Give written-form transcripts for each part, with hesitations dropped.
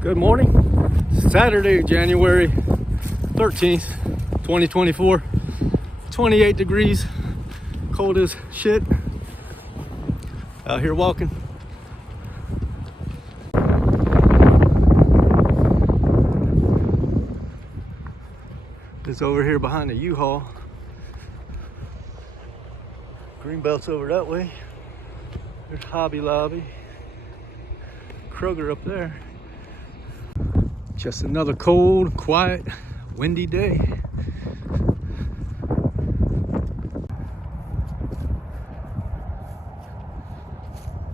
Good morning. Saturday, January 13th, 2024. 28 degrees, cold as shit. Out here walking. It's over here behind the U-Haul. Greenbelt's over that way. There's Hobby Lobby. Kroger up there. Just another cold, quiet, windy day.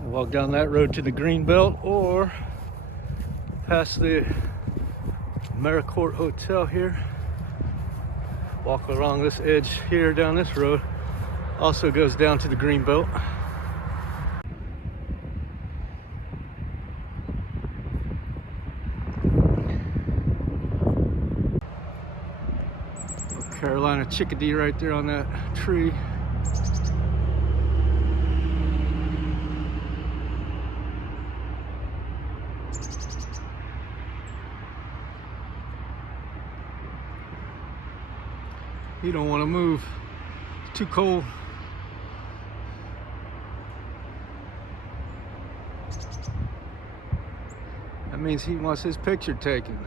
Walk down that road to the Greenbelt or past the AmeriCorps Hotel here. Walk along this edge here down this road. Also goes down to the Greenbelt. Carolina chickadee right there on that tree. You don't want to move. It's too cold. That means he wants his picture taken.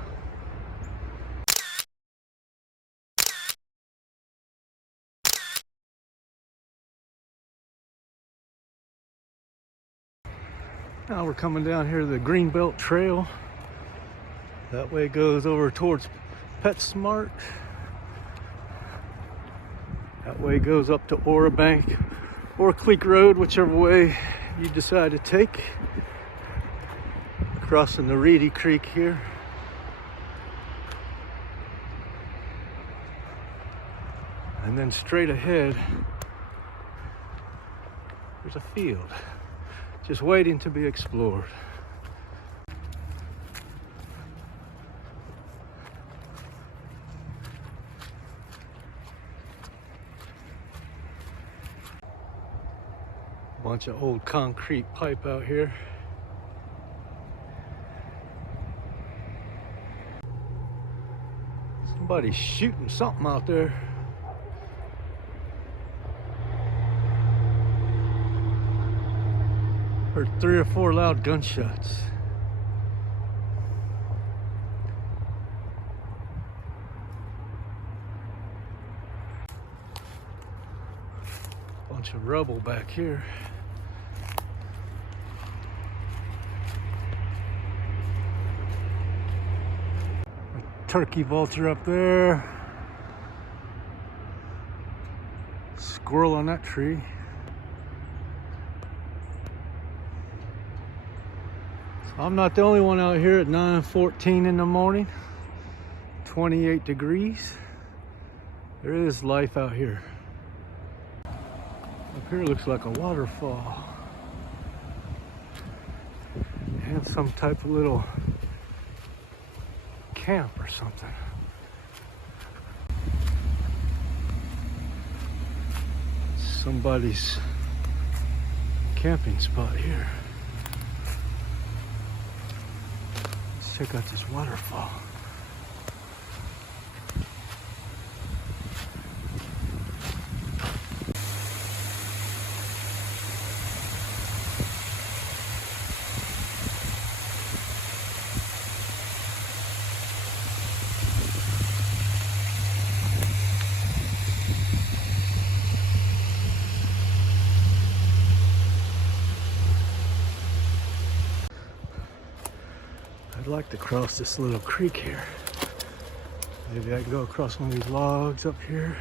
Now we're coming down here to the Greenbelt Trail. That way goes over towards PetSmart. That way goes up to Orabank or Cleek Road, whichever way you decide to take. Crossing the Reedy Creek here. And then straight ahead, there's a field just waiting to be explored. Bunch of old concrete pipe out here. Somebody's shooting something out there. Heard 3 or 4 loud gunshots. Bunch of rubble back here. Turkey vulture up there. Squirrel on that tree. So I'm not the only one out here at 9:14 in the morning. 28 degrees. There is life out here. Up here looks like a waterfall. And some type of little camp or something. Somebody's camping spot here. Let's check out this waterfall. I'd like to cross this little creek here. Maybe I can go across one of these logs up here.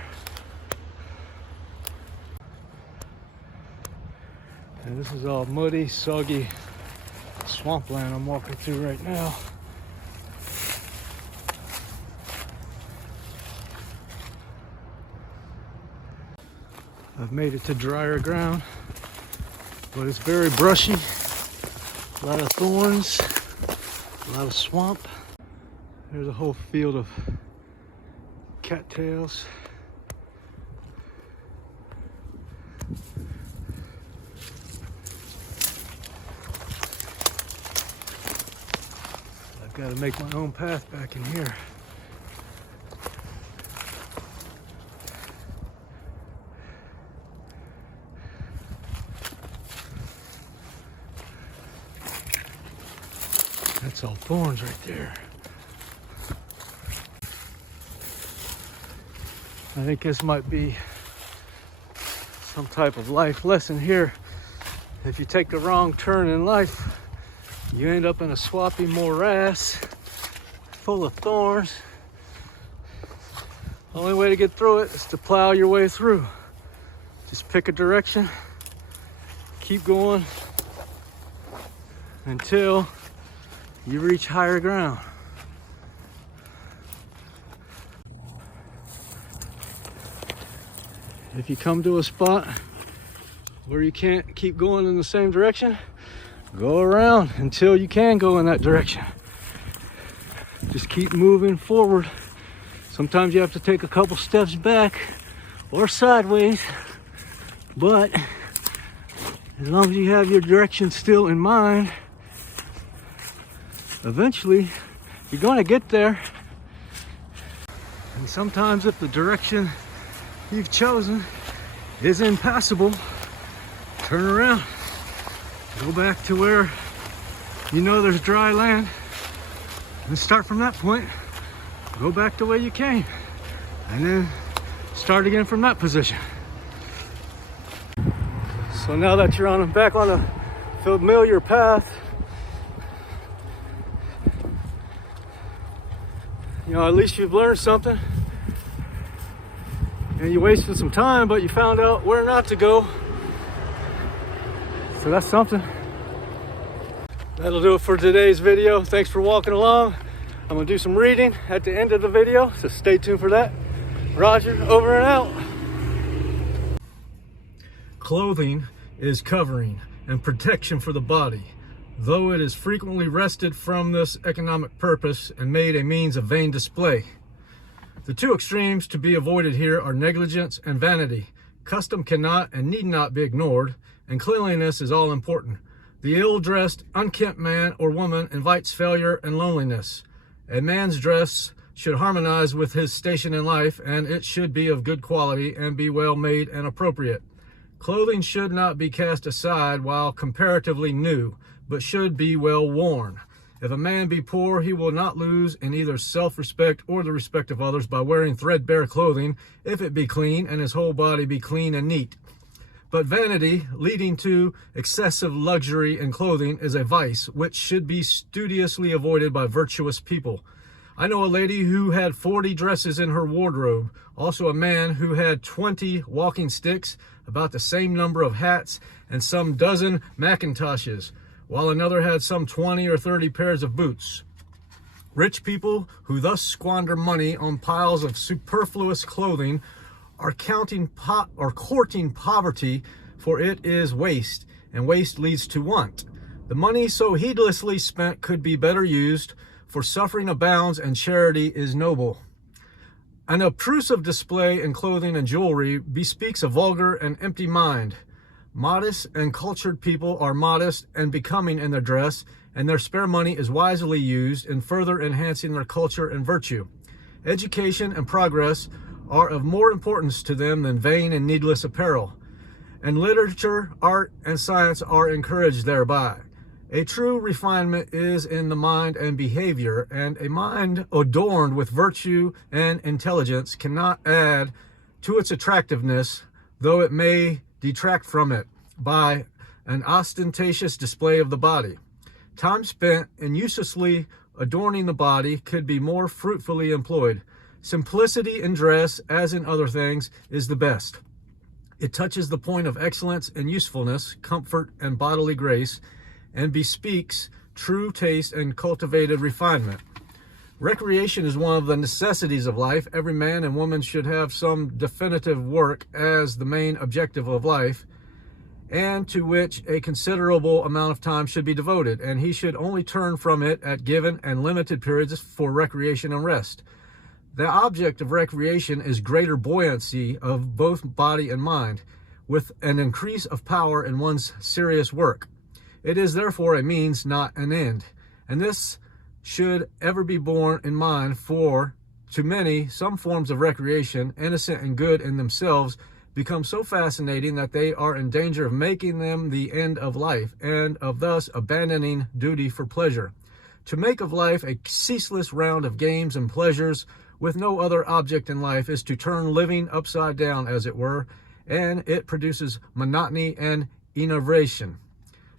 And this is all muddy, soggy swampland I'm walking through right now. I've made it to drier ground, but it's very brushy. A lot of thorns. A lot of swamp. There's a whole field of cattails. Got to make my own path back in here. That's all thorns right there. I think this might be some type of life lesson here. If you take the wrong turn in life, you end up in a swampy morass full of thorns. The only way to get through it is to plow your way through. Just pick a direction, keep going until you reach higher ground. If you come to a spot where you can't keep going in the same direction, go around until you can go in that direction. Just keep moving forward. Sometimes you have to take a couple steps back or sideways, but as long as you have your direction still in mind, eventually you're going to get there. And sometimes if the direction you've chosen is impassable, turn around, go back to where you know there's dry land, and start from that point. Go back the way you came, and then start again from that position. So now that you're back on a familiar path, you know, at least you've learned something. And you wasted some time, but you found out where not to go. So that's something. That'll do it for today's video. Thanks for walking along. I'm gonna do some reading at the end of the video, so stay tuned for that. Roger, over and out. Clothing is covering and protection for the body, though it is frequently wrested from this economic purpose and made a means of vain display. The two extremes to be avoided here are negligence and vanity. Custom cannot and need not be ignored, and cleanliness is all important. The ill-dressed, unkempt man or woman invites failure and loneliness. A man's dress should harmonize with his station in life, and it should be of good quality and be well made and appropriate. Clothing should not be cast aside while comparatively new, but should be well worn. If a man be poor, he will not lose in either self-respect or the respect of others by wearing threadbare clothing, if it be clean and his whole body be clean and neat. But vanity, leading to excessive luxury in clothing, is a vice which should be studiously avoided by virtuous people. I know a lady who had 40 dresses in her wardrobe, also a man who had 20 walking sticks, about the same number of hats, and some dozen Macintoshes, while another had some 20 or 30 pairs of boots. Rich people who thus squander money on piles of superfluous clothing are courting poverty, for it is waste, and waste leads to want. The money so heedlessly spent could be better used, for suffering abounds and charity is noble. An obtrusive display in clothing and jewelry bespeaks a vulgar and empty mind. Modest and cultured people are modest and becoming in their dress, and their spare money is wisely used in further enhancing their culture and virtue. Education and progress are of more importance to them than vain and needless apparel, and literature, art, and science are encouraged thereby. A true refinement is in the mind and behavior, and a mind adorned with virtue and intelligence cannot add to its attractiveness, though it may detract from it by an ostentatious display of the body. Time spent in uselessly adorning the body could be more fruitfully employed. Simplicity in dress, as in other things, is the best. It touches the point of excellence and usefulness, comfort and bodily grace, and bespeaks true taste and cultivated refinement. Recreation is one of the necessities of life. Every man and woman should have some definitive work as the main objective of life, and to which a considerable amount of time should be devoted, and he should only turn from it at given and limited periods for recreation and rest. The object of recreation is greater buoyancy of both body and mind, with an increase of power in one's serious work. It is therefore a means, not an end, and this should ever be borne in mind, for to many, some forms of recreation, innocent and good in themselves, become so fascinating that they are in danger of making them the end of life, and of thus abandoning duty for pleasure. To make of life a ceaseless round of games and pleasures, with no other object in life, is to turn living upside down, as it were, and it produces monotony and enervation.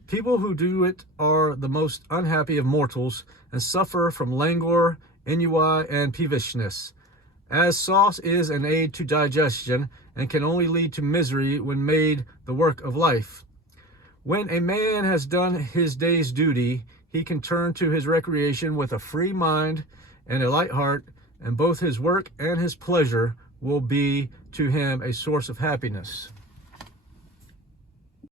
People who do it are the most unhappy of mortals, and suffer from languor, ennui, and peevishness. As sauce is an aid to digestion, and can only lead to misery when made the work of life. When a man has done his day's duty, he can turn to his recreation with a free mind and a light heart, and both his work and his pleasure will be to him a source of happiness.